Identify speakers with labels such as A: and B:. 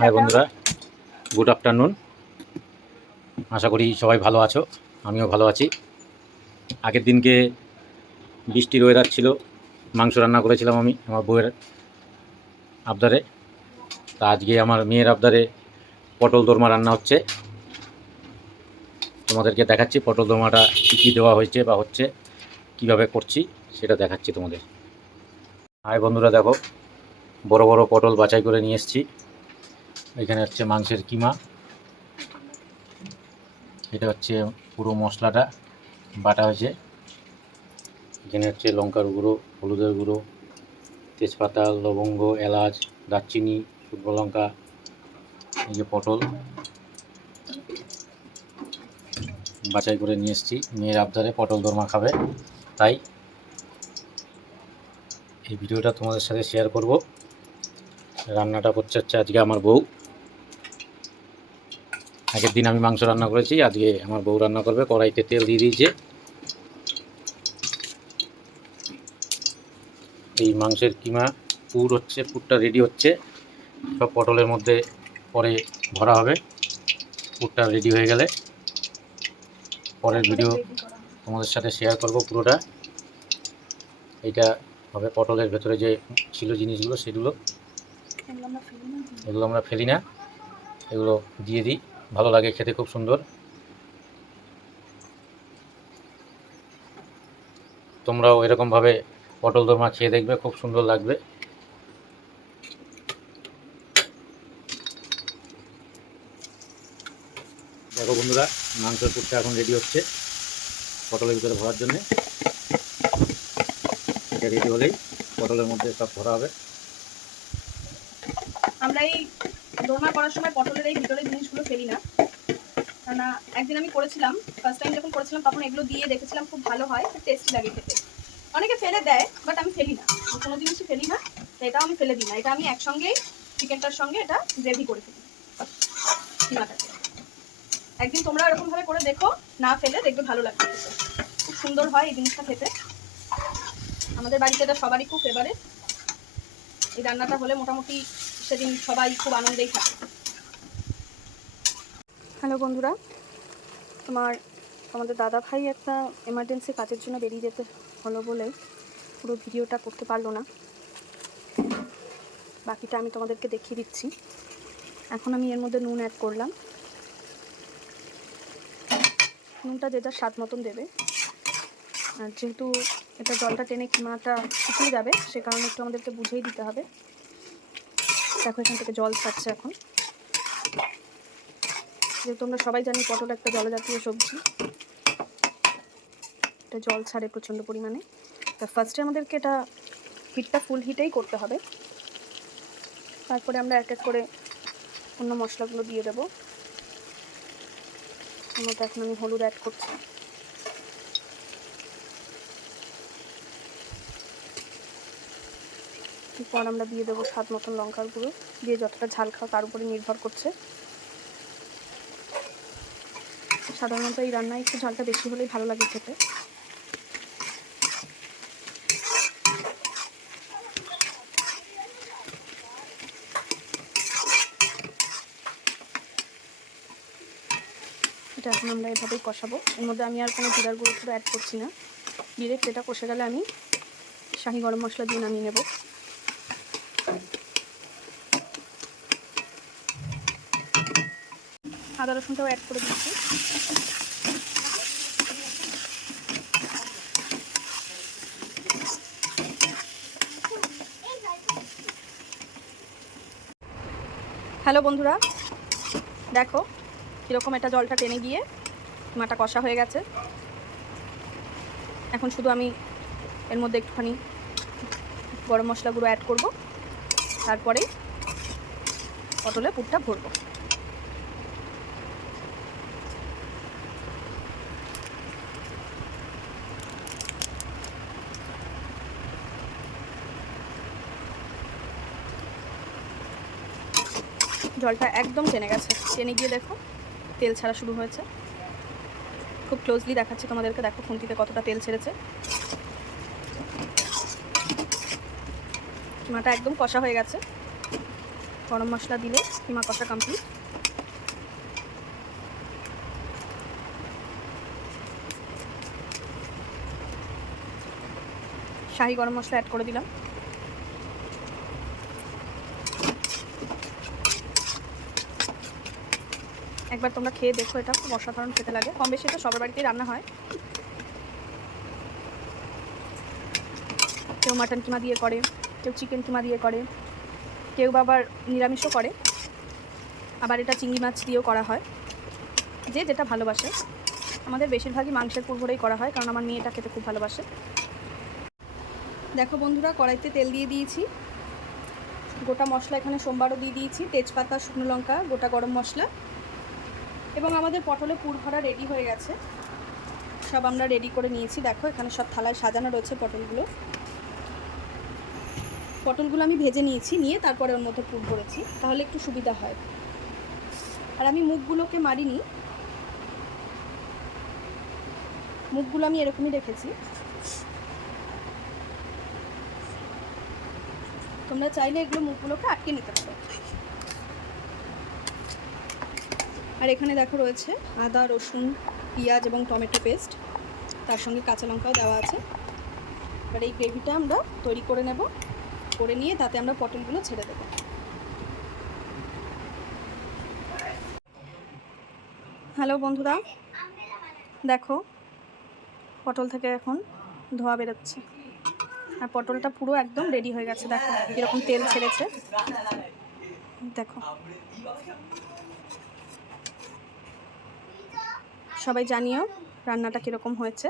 A: High বন্ধুরা good afternoon আশা করি সবাই ভালো আছো, আমিও ভালো আছি। আগের দিনকে বৃষ্টির ওয়েদার ছিল, মাংস রান্না করেছিলাম আমি আমার বউয়ের আবদারে। তা আজকে আমার মেয়ের আবদারে পটল দোরমা রান্না হচ্ছে। তোমাদেরকে দেখাচ্ছি পটল দোরমাটা কী কী দেওয়া হয়েছে বা হচ্ছে কীভাবে করছি, সেটা দেখাচ্ছি তোমাদের। হাই বন্ধুরা, দেখো, বড় বড় পটল বাছাই করে নিয়ে এসেছি। এখানে হচ্ছে মাংসের কিমা। এটা হচ্ছে পুরো মশলাটা, বাটা হয়েছে। এখানে হচ্ছে লঙ্কার গুঁড়ো, হলুদের গুঁড়ো, তেজপাতা, লবঙ্গ, এলাচ, দারচিনি, শুকনো লঙ্কা, এই যে পটল। বাছাই করে নিয়ে এসেছি। মেয়ের আবদারে পটল দোরমা খাবে, তাই এই ভিডিওটা তোমাদের সাথে শেয়ার করব। রান্নাটা করছে হচ্ছে আজকে আমার বউ। আগের দিন আমি মাংস রান্না করেছি আজকে আমার বউ রান্না করবে কড়াইতে তেল দিয়ে দিয়েছে। এই মাংসের কিমা পুর হচ্ছে পুরটা রেডি হচ্ছে। সব পটলের মধ্যে পরে ভরা হবে। পুরটা রেডি হয়ে গেলে পরের ভিডিও তোমাদের সাথে শেয়ার করব পুরোটা। এইটা হবে পটলের ভেতরে যে ছিল জিনিসগুলো সেগুলো। এগুলো আমরা ফেলি না। এগুলো দিয়ে দিই। ভালো লাগে, খেতে খুব সুন্দর। তোমরাও এরকমভাবে পটল দোরমা খেয়ে দেখবে, খুব সুন্দর লাগবে। দেখো বন্ধুরা, মাংসের পুরটা এখন রেডি হচ্ছে পটলের ভিতরে ভরার জন্যে। এটা রেডি হলেই পটলের মধ্যে সব ভরা হবে।
B: আমরা এই দোরমা করার সময় পটলের এই ভিতরের জিনিসগুলো ফেলি না। কেননা একদিন আমি করেছিলাম ফার্স্ট টাইম যখন করেছিলাম তখন এগুলো দিয়ে দেখেছিলাম খুব ভালো হয়, খুব টেস্টি লাগে খেতে। অনেকে ফেলে দেয় বাট আমি ফেলি না। কোনো জিনিসই ফেলি না তো এটাও আমি ফেলে দিই না। এটা আমি একসঙ্গেই চিকেনটার সঙ্গে এটা গ্রেভি করে ফেলি। একদিন তোমরা এরকমভাবে করে দেখো, না ফেলে দেখবে ভালো লাগবে খুব সুন্দর হয় এই জিনিসটা খেতে। আমাদের বাড়িতে এটা সবারই খুব ফেভারেট এই রান্নাটা হলে মোটামুটি সেদিন সবাই খুব আনন্দেই থাকে। হ্যালো বন্ধুরা, তোমার আমাদের দাদা ভাই একটা এমার্জেন্সি কাজের জন্য বেরিয়ে যেতে হলো বলে পুরো ভিডিওটা করতে পারল না। বাকিটা আমি তোমাদেরকে দেখিয়ে দিচ্ছি। এখন আমি এর মধ্যে নুন অ্যাড করলাম। নুনটা যে যার স্বাদ মতন দেবে। আর যেহেতু এটা জলটা টেনে কিমাটা শুকিয়ে যাবে, সে কারণে একটু আমাদেরকে বুঝেই দিতে হবে। দেখো, এখান থেকে জল ছাড়ছে এখন। যেহেতু আমরা সবাই জানি পটল একটা জলজাতীয় সবজি, এটা জল ছাড়ে প্রচণ্ড পরিমাণে। তা ফার্স্টে আমাদেরকে এটা হিটটা ফুল হিটেই করতে হবে। তারপরে আমরা এক এক করে অন্য মশলাগুলো দিয়ে দেবো। মধ্যে এখন আমি হলুদ অ্যাড করছি। এরপর আমরা দিয়ে দেবো স্বাদ মতন লঙ্কার গুঁড়ো। দিয়ে যতটা ঝাল খাওয়া তার উপরে নির্ভর করছে। সাধারণত এই রান্নায় একটু ঝালটা বেশি হলেই ভালো লাগে খেতে। এটা এখন আমরা এভাবেই কষাবো। এর মধ্যে আমি আর কোনো জিরার গুঁড়ো টুড়ো অ্যাড করছি না। ডিরেক্ট এটা কষে গেলে আমি শাহি গরম মশলা দিয়ে নামিয়ে নেব। আদা রসুনটাও অ্যাড করে দিচ্ছি। হ্যালো বন্ধুরা, দেখো কীরকম এটা জলটা টেনে গিয়ে মাটা কষা হয়ে গেছে। এখন শুধু আমি এর মধ্যে একটুখানি গরম মশলা গুঁড়ো অ্যাড করব, তারপরে পটলে পুরটা ভরবো। জলটা একদম টেনে গেছে। টেনে গিয়ে দেখো, তেল ছাড়া শুরু হয়েছে। খুব ক্লোজলি দেখাচ্ছি তোমাদেরকে, দেখো খুন্তিতে কতটা তেল ছেড়েছে। কিমাটা একদম কষা হয়ে গেছে। গরম মশলা দিলে কিমা কষা কমপ্লিট শাহি গরম মশলা অ্যাড করে দিলাম। একবার তোমরা খেয়ে দেখো, এটা খুব অসাধারণ খেতে লাগে। কম বেশি এটা সবার বাড়িতেই রান্না হয়। কেউ মাটন কিমা দিয়ে করে, কেউ চিকেন কিমা দিয়ে করে, কেউ আবার নিরামিষও করে। আবার এটা চিংড়ি মাছ দিয়েও করা হয়। যে যেটা ভালোবাসে। আমাদের বেশিরভাগই মাংসের পুরভরেই করা হয়, কারণ আমার মেয়েটা খেতে খুব ভালোবাসে। দেখো বন্ধুরা, কড়াইতে তেল দিয়ে দিয়েছি। গোটা মশলা এখানে সোমবারও দিয়ে দিয়েছি। তেজপাতা, শুকনো লঙ্কা, গোটা গরম মশলা। এবং আমাদের পটলে পুর ভরা রেডি হয়ে গেছে। সব আমরা রেডি করে নিয়েছি। দেখো, এখানে সব থালায় সাজানো রয়েছে পটলগুলো। পটলগুলো আমি ভেজে নিয়েছি, নিয়ে তারপরে ওর মধ্যে পুর ভরেছি, তাহলে একটু সুবিধা হয়। আর আমি মুখগুলোকে মারিনি। মুখগুলো আমি এরকমই রেখেছি। তোমরা চাইলে এগুলো মুখগুলোকে আটকে নিতে পারো। আর এখানে দেখো রয়েছে আদা, রসুন, পেঁয়াজ এবং টমেটো পেস্ট। তার সঙ্গে কাঁচা লঙ্কাও দেওয়া আছে। আর এই গ্রেভিটা আমরা তৈরি করে নেব। করে নিয়ে তাতে আমরা পটলগুলো ছেড়ে দেবো। হ্যালো বন্ধুরা, দেখো পটল থেকে এখন ধোয়া বেরোচ্ছে। আর পটলটা পুরো একদম রেডি হয়ে গেছে, দেখো কীরকম তেল ছেড়েছে। দেখো। সবাই জানিও রান্নাটা কীরকম হয়েছে।